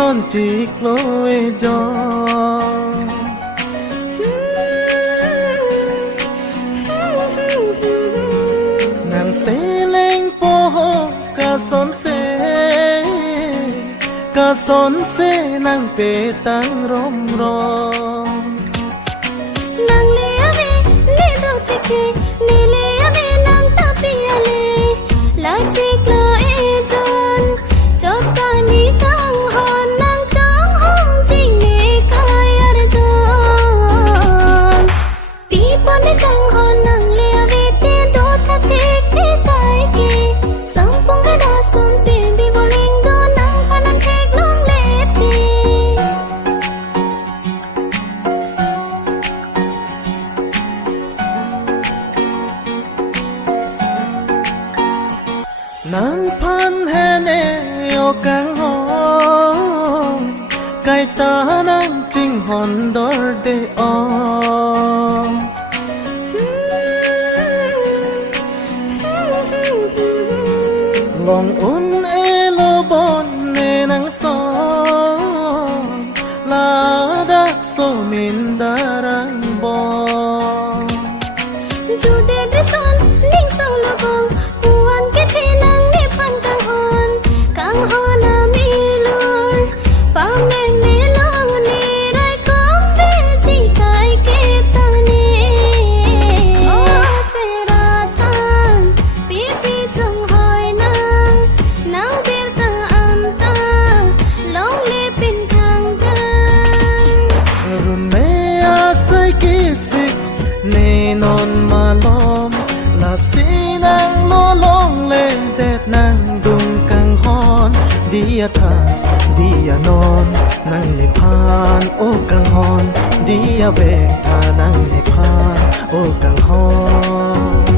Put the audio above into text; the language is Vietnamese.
non chỉ lối gió nàng sẽ lên po ca son sẽ nàng pe tăng rom rom nàng le ave le do tiki le ave nàng ta pia le la chik lo e jon chot ka li kang hon nàng chang hong jing le kai ar jon pi pon de kang hon nàng le ave te do tha te te kai ke sang pong ga da son pin bi boling do nàng phanan thek long le te nàng phan hè nè o cang hon cái ta nàng chinh hòn đor de om lòng un e lo bon nè nàng so la dak so min darang bon dù để để son ning sau lo bong buan ke te nang ne phan kang hon na mi lur pa meng ne long ne rai kom ve ji kai ke ta ne o se ra tan pi pi chung hoi nang ber ta am ta long le pin thang jang run me a sai ki sik ne non ma lom là si nang lo long lên tết nang dung căng hon dia tha dia non nang le phan o căng hon dia về tha nang le phan o căng hon